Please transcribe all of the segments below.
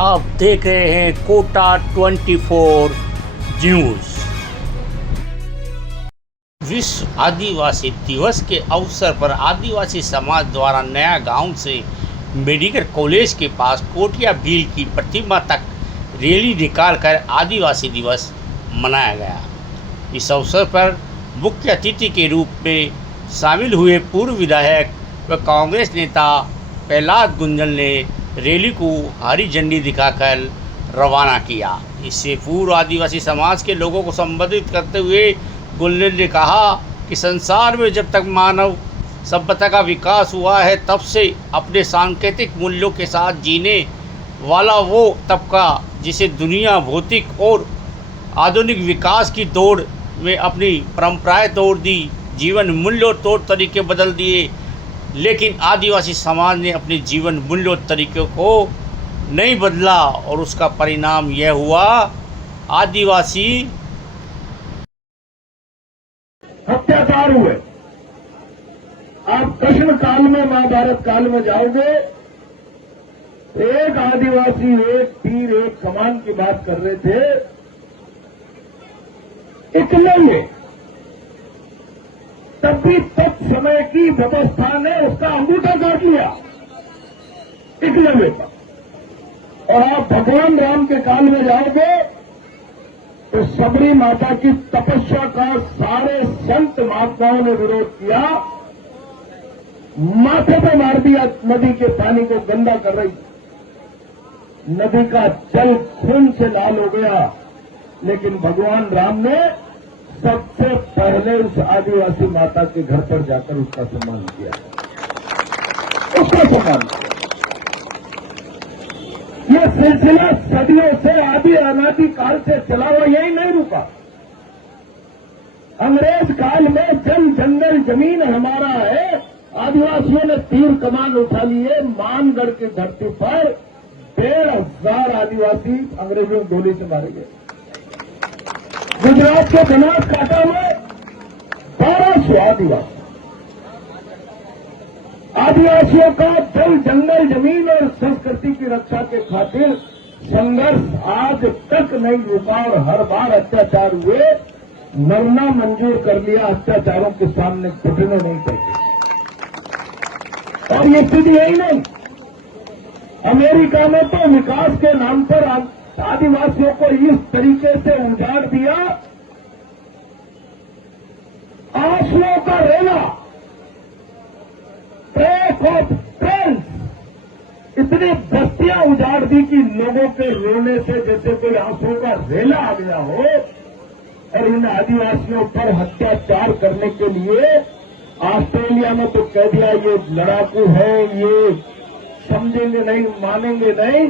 आप देख रहे हैं कोटा 24 न्यूज। विश्व आदिवासी दिवस के अवसर पर आदिवासी समाज द्वारा नया गांव से मेडिकल कॉलेज के पास कोटिया भील की प्रतिमा तक रैली निकालकर आदिवासी दिवस मनाया गया। इस अवसर पर मुख्य अतिथि के रूप में शामिल हुए पूर्व विधायक व कांग्रेस नेता प्रहलाद गुंजल ने रैली को हरी झंडी दिखाकर रवाना किया। इससे पूर्व आदिवासी समाज के लोगों को संबोधित करते हुए गुंजल ने कहा कि संसार में जब तक मानव सभ्यता का विकास हुआ है तब से अपने सांकेतिक मूल्यों के साथ जीने वाला वो तबका जिसे दुनिया भौतिक और आधुनिक विकास की दौड़ में अपनी परंपराएं तोड़ दी, जीवन मूल्य और तौर तरीके बदल दिए, लेकिन आदिवासी समाज ने अपने जीवन मूल्य और तरीक़ों को नहीं बदला और उसका परिणाम यह हुआ आदिवासी अत्याचार हुए। आप कृष्ण काल में महाभारत काल में जाओगे, एक आदिवासी एक तीर एक कमान की बात कर रहे थे, एकलव्य। तब भी तब समय की व्यवस्था ने उसका अंगूठा काट लिया एकलव्य का। और आप भगवान राम के काल में जाओगे तो सबरी माता की तपस्या का सारे संत महात्माओं ने विरोध किया, माथे पे मार दिया, नदी के पानी को गंदा कर रही, नदी का जल खून से लाल हो गया। लेकिन भगवान राम ने सबसे पहले उस आदिवासी माता के घर पर जाकर उसका सम्मान किया, उसका सम्मान किया। ये सिलसिला सदियों से आदि अनादि काल से चला हुआ, यही नहीं रुका। अंग्रेज काल में जल जंगल जमीन हमारा है, आदिवासियों ने तीर कमान उठा लिए, मानगढ़ की धरती पर 1,500 आदिवासी अंग्रेजों की गोली से मारे गए। गुजरात के बनासकांठा में 1200 आदिवासियों का जल जंगल जमीन और संस्कृति की रक्षा के खातिर संघर्ष आज तक नहीं रुका और हर बार अत्याचार हुए, मरना मंजूर कर लिया, अत्याचारों के सामने घुटने नहीं टेके। और ये स्थिति यही नहीं, अमेरिका में तो विकास के नाम पर आदिवासियों को इस तरीके से उजाड़ दिया, आंसुओं का रेला, ट्रैक ऑफ ट्रेंस, इतनी बस्तियां उजाड़ दी कि लोगों के रोने से जैसे कोई आंसुओं का रेला आ गया हो। और इन आदिवासियों पर अत्याचार करने के लिए ऑस्ट्रेलिया में तो कह दिया ये लड़ाकू है, ये समझेंगे नहीं, मानेंगे नहीं।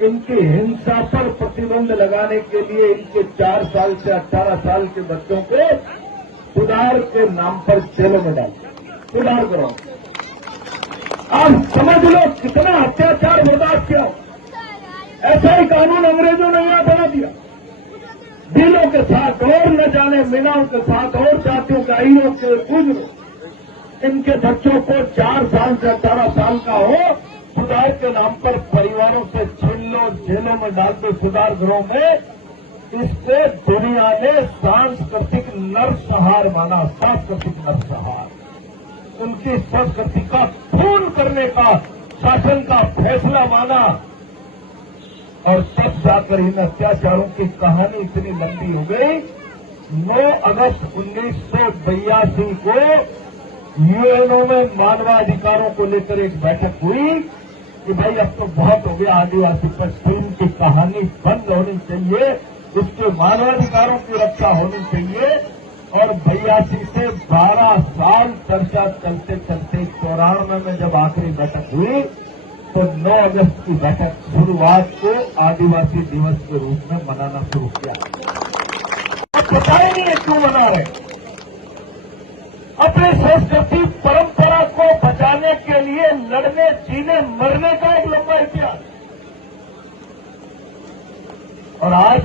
इनकी हिंसा पर प्रतिबंध लगाने के लिए इनके 4 साल से 18 साल के बच्चों को सुधार के नाम पर जेलों में डाल, सुधार करो। आप समझ लो कितना अत्याचार बर्दाश्त किया। ऐसा ही कानून अंग्रेजों ने यहां बना दिया, दिलों के साथ और न जाने मीनाओं के साथ और जातियों के आइयों के गुजरों, इनके बच्चों को 4 साल से 18 साल का हो, सुधार के नाम पर परिवारों से छीन लो, जेलों में डाल दो, सुधार गृहों में। इसको दुनिया ने सांस्कृतिक नरसंहार माना, सांस्कृतिक नरसंहार। उनकी संस्कृति का खून करने का शासन का फैसला माना। और तब जाकर इन अत्याचारों की कहानी इतनी लंबी हो गई। 9 अगस्त 1982 को यूएनओ में मानवाधिकारों को लेकर एक बैठक हुई कि भाई अब तो बहुत हो गया, आदिवासी पर फिल्म की कहानी बंद होनी चाहिए, उसके मानवाधिकारों की रक्षा होनी चाहिए। और 82 से 12 साल चर्चा चलते चलते 94 में जब आखिरी बैठक हुई तो 9 अगस्त की बैठक शुरुआत को आदिवासी दिवस के रूप में मनाना शुरू किया। अब पता ही नहीं है क्यों मना रहे। अपनी संस्कृति परंपरा को बचाने के लिए लड़ने, जीने, मरने का एक लंबा इतिहास। और आज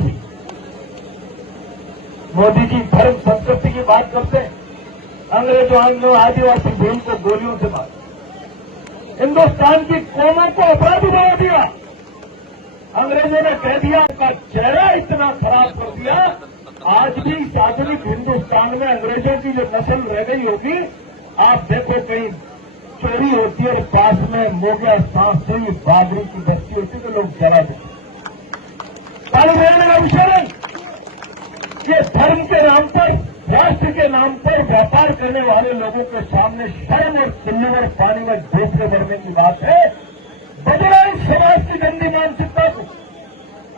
मोदी जी धर्म संस्कृति की बात करते हैं, अंग्रेजों ने आदिवासी भील को गोलियों से मारा, हिंदुस्तान की कौमों को अपराधी बना दिया। अंग्रेजों ने कह दिया, उनका चेहरा इतना खराब कर दिया। आज भी इस आधुनिक हिंदुस्तान में अंग्रेजों की जो नस्ल रह गई होगी, आप देखो कहीं चोरी होती है और पास में मोगिया सांस से ही बाबरी की बस्ती होती है तो लोग जरा देते। ये धर्म के नाम पर, राष्ट्र के नाम पर व्यापार करने वाले लोगों के सामने शर्म और सिल्वर पानी में धोखे बढ़ने की बात है। बदला इस समाज की गंदी मानसिकता को।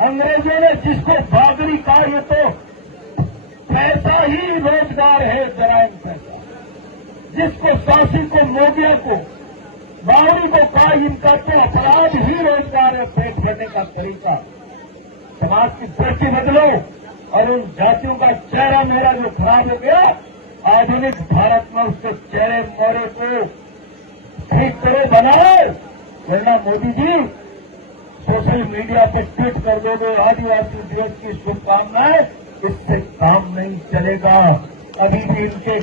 अंग्रेजों ने जिसको बाबरी कहा, ये तो पैसा ही रोजगार है, जराइम पैसा। जिसको सांसी को, मोदिया को, बावरी को कहा, इनका तो अपराध ही रोजगार है, पेट भरने का तरीका। समाज की दृष्टि बदलो और उन जातियों का चेहरा मेरा जो खराब हो गया, आधुनिक भारत में उसके चेहरे मोहरे को ठीक करो, बनाओ। वरना मोदी जी सोशल मीडिया पर ट्वीट कर दोगे आदिवासी दिवस की शुभकामनाएं, इससे काम नहीं चलेगा। अभी भी इनके